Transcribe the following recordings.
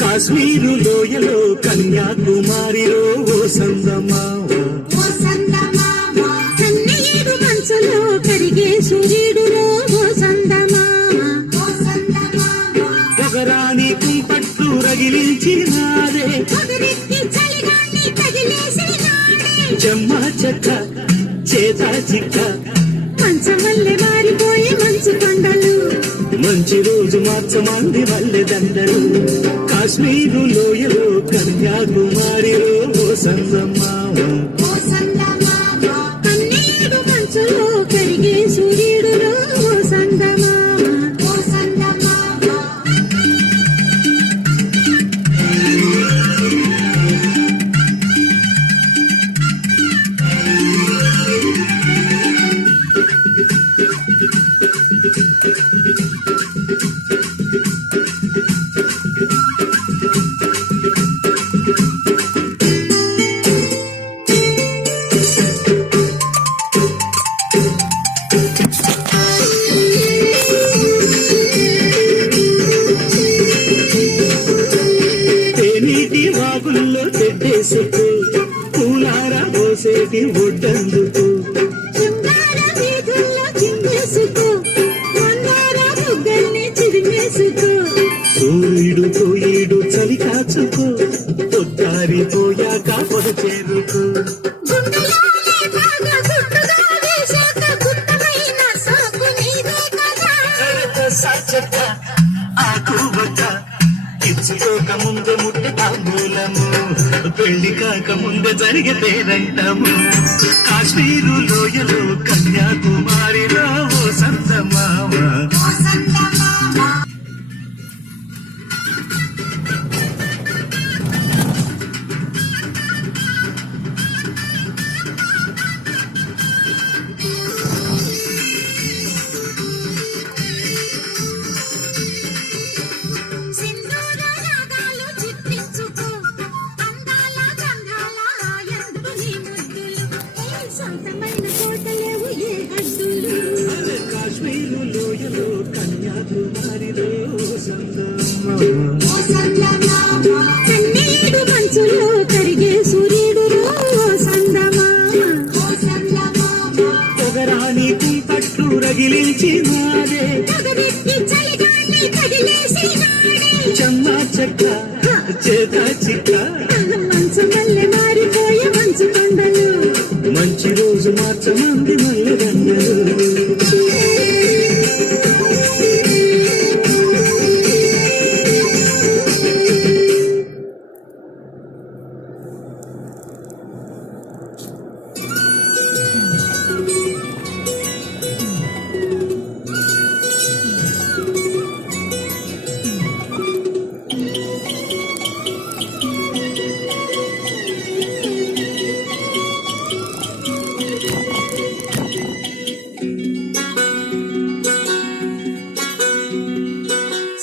కాశ్మీరు లోయలో కన్యాకుమారిలో ఓ సందమావ కన్నయ్యేడు మనసులో కరిగే సూర్యుడులో ఓ సందమావ పొగరాని కుంపట్టు రగిలించినాదే పొగరెక్కి చలిగాన్ని తగిలేసినాడే చెమ్మ చెక్క చేత చిక్క మంచమల్లె మారిపోయే మంచు కొండలు మంచి రోజు మార్చమంది వల్లె దండలు కాశ్మీరు లోయలో కన్యాకుమారిలో ఓ సందమావ కన్నయ్యేడు మనసులో కరిగే సూర్యుడులో ఓ సందమావ తేనీటి వాగుల్లో తెడ్డేసుకు పూలార పోసేటి ఒడ్డందుకు శృంగార వీధుల్లో చిందేసుకో మందార బుగ్గల్ని చిదిమేసుకో సూర్యుడు పోయేడు చలి కాచుకో పొద్దారిపోయాక పొడి చేరుకో గుండెలోనే బాగా గుట్టుగా వేశాక గుట్టమైన సాకు నీదే కదా సచ్చక్క ఆకు బక్క ఇచ్చుకోక ముందు ముట్టి తాంబూలము పెళ్లి కాక ముందే జరిగే పేరంటము కాశ్మీరు లోయలో కన్యాకుమారిలో ఓ సందమావ సింధూర రాగాలు చిత్రించుకో అందాల గంధాల హాయందు నీ ముద్దులు ఏ సొంతమైన కోటలేవు ఏ హద్దులు కాశ్మీరు లోయలో కన్యాకుమారిలో సందమావ కన్నీడు మంచులో కరిగే సూర్యుడులో సందమామ పొగరాని కుంపట్టు రగిలించినాదే పొగరెక్కి చలిగాన్ని తగిలేసినాడే చెమ్మ చెక్క చేత చిక్క మంచు మల్లె మారిపోయే మంచు కొండలు మంచి రోజు మార్చమంది మల్లె దండలు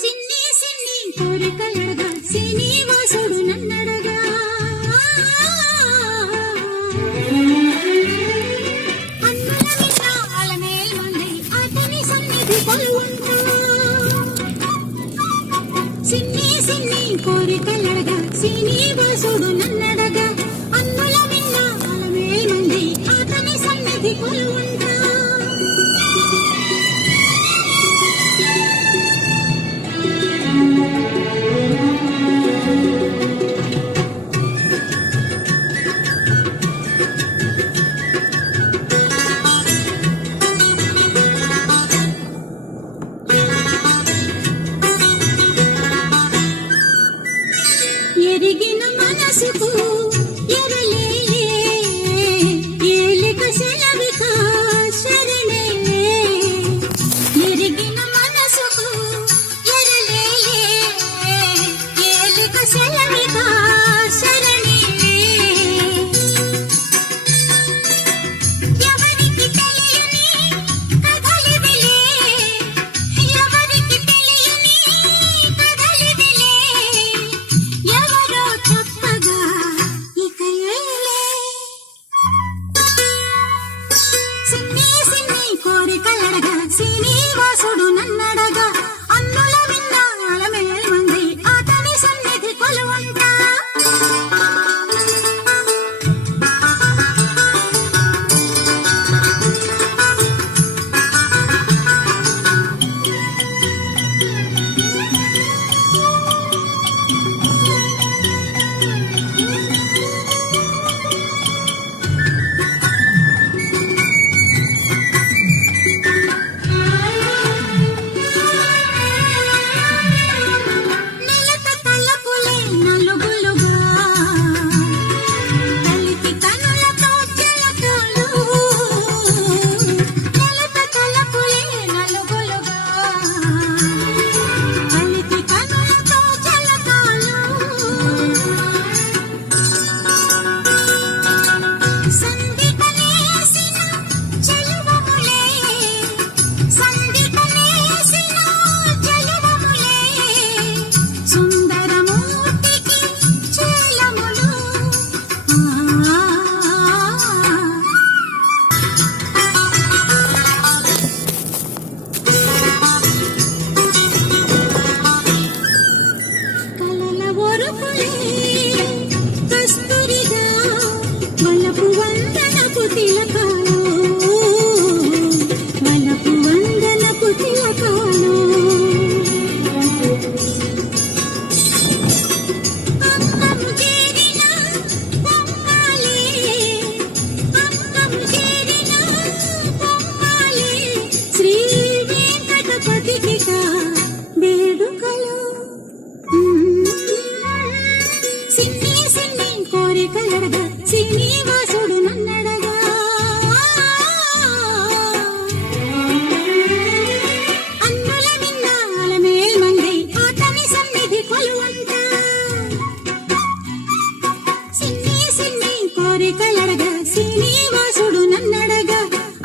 సిన్ని సిన్ని కోరికలడగా శ్రీనివాసుడు నన్నడగా అన్నుల విన్న అలమేల్ మంది అతని సన్నిధి కొలువుంటా సిన్ని సిన్ని కోరికలడగా శ్రీనివాసుడు నన్నడగా అన్నుల విన్న అలమేల్ మంది అతని సన్నిధి కొలువుంటా ఎరిగిన మనసుకు ఎరలే ఏలిక సెలవిక సిన్ని సిన్ని కోరికలడగా శ్రీనివాసుడు నన్నడగా అన్నుల విన్న అలమేల్మంది అతని సన్నిధి కొలువంట. నెలత తలపులే నలుగులుగా కలిపి కనులతో చిలకలు. నెలత తలపులే నలుగులుగా కలిపి కనులతో చిలకలు. సంధికనేసిన చెలువములే సంధికనేసిన చెలువములే సుందరమూర్తికి చేలములు. కలల ఒరుపులే కస్తూరిగా వలపు వందనపు తిలకాలు. వలపు వందనపు తిలకాలు. అమ్మము చేరిన పొంగాలే అమ్మము చేరిన పొంగాలే శ్రీ వెంకటపతికిక వేడుకలు. సిన్ని సిన్ని కోరికలడగా శ్రీనివాసుడు నన్నడగా అన్నుల విన్న అలమేల్మంది అతని సన్నిధి కొలువంట. సిన్ని సిన్ని కోరికలడగా శ్రీనివాసుడు నన్నడగా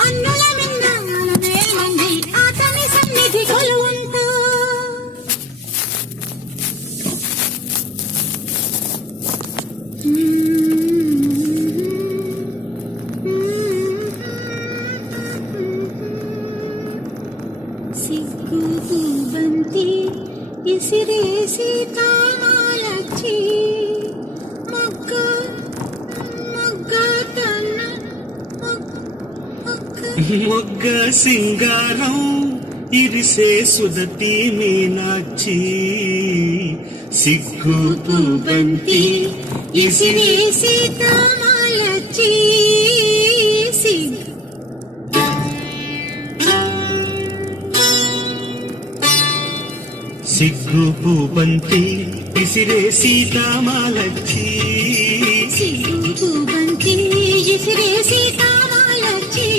అన్నుల విన్న అలమేల్మంది అతని సన్నిధి కొలువంట. సిగ్గు బంతి ఇసిరేసి తామాలచ్చి మొగ్గ మొగ్గ తన మొగ్గ సింగారం ఇరిసే సుదతి మీనాక్షి సిగ్గు పూబంతి ఇసిరేసి తామాలచ్చి సిగ్గు పూబంతి ఇసిరే సీతామాలచ్చి సిగ్గు బంతి ఇసిరేసి తామాలచ్చి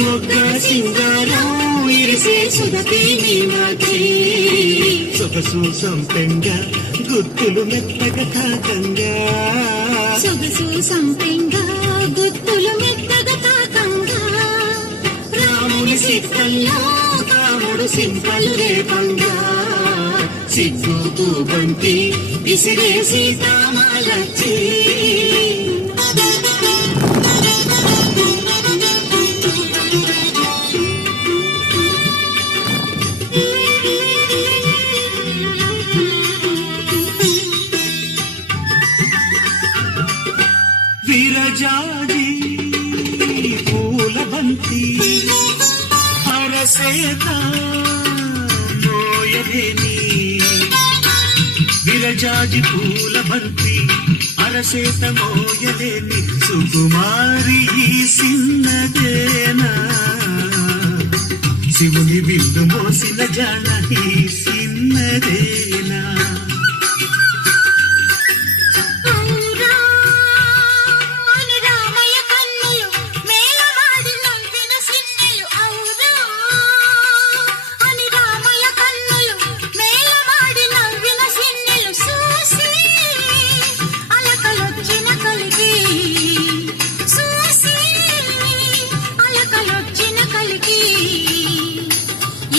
మొగ్గ సింగారం ఇరిసే సుదతి మీనాక్షి సొగసు సంపెంగా గుత్తులు మెత్తగా తాకంగా సొగసు సంపెంగా గుత్తులు మెత్తగా తాకంగా రాముని సిద్ధంలో కాముడు సింపలు రేపంగా సిగ్గు పూబంతి ఇసిరే సీతామాలచ్చి విరజాజి పూల బంతి అరసేత మోయలేని విరజాజి పూల బంతి అరసేత మోయలేని సుకుమారి ఈ సిన్నదేనా శివుని విల్లు మోసిన జాన ఈ సిన్నదేనా రామయ్య కన్నులు మేలవాడి నవ్విన సిన్నెలు అవురా అని రామయ్య కన్నులు మేలవాడి నవ్విన సిన్నెలు చూసి అలకలొచ్చిన కలిగి చూసి అలకలొచ్చిన కలిగి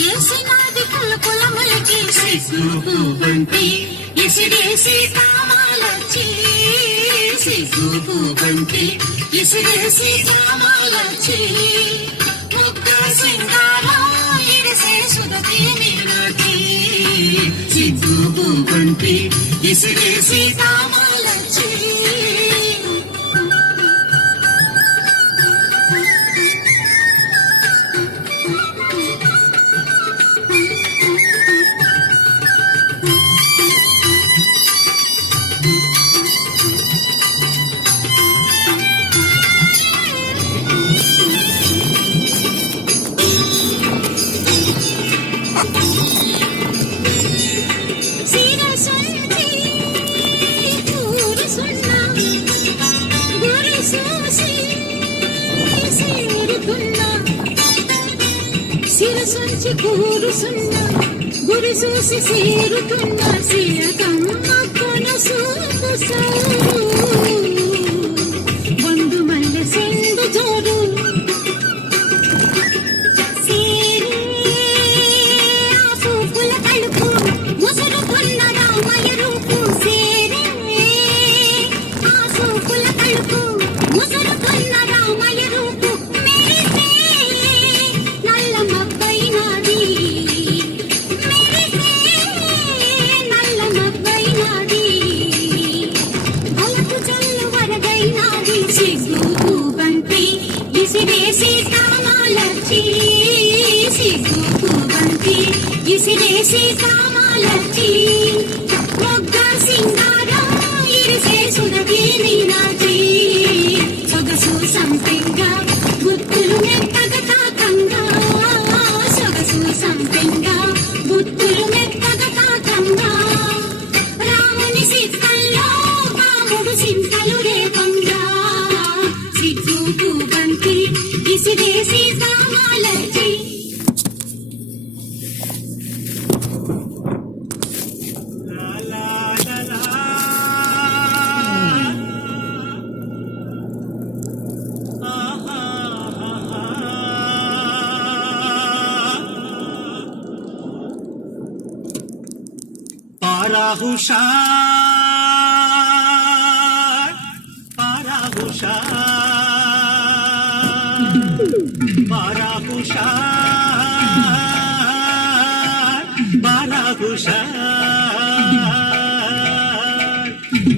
ఏసినాది కులకులములకి సిగ్గు పూబంతి ఇసిరేసి తామాలచ్చి సిగ్గు పూబంతి ఇసిరేసి కామాలచ్చి ముగ్గ సింగారం ఇరిసే సుధతి మీనాటి సిగ్గు బంతి ఇసిరేసి కామాలచ్చి సిరసంచి కూరుసున్నా గురి చూసి సేరుతున్నా సీరకమ్మ కొనసూపు సౌరు బంధు మల్లె సెందు జోడు పూపుల కలుపు ముసురుకున్న రామయ్య రూపు సేరే ఆ పూపుల కలుపు ముసురుకున్న రామయ్య రూపు మెరిసే నల్ల మబ్బైనాది మెరిసే నల్ల మబ్బైనాది అలకు చల్లు వరదైనాది సిగ్గు బంతి ఇసిరేసి కామాలచ్చి సిగ్గు బంతి ఇసిరేసి కామాలచ్చి మొగ్గ సింగారం ఇరిసే సురభి మీనాటి సొగసు సంపెంగా గుత్తులు మెత్తగా తాకంగా సొగసు సంపెంగా గుత్తులు మెత్తగా తాకంగా రాముని సిక్కల్లో కాముడు సింతలు రేపంగా సిగ్గు బంతి ఇసిరేసి కామాలచ్చి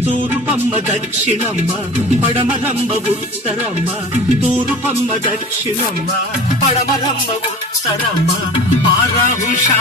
తూర్పమ్మ దక్షిణమ్మ పడమరమ్మ ఉత్తరమ్మ తూర్పమ్మ దక్షిణమ్మ పడమరమ్మ ఉత్తరమ్మ పారాహుషా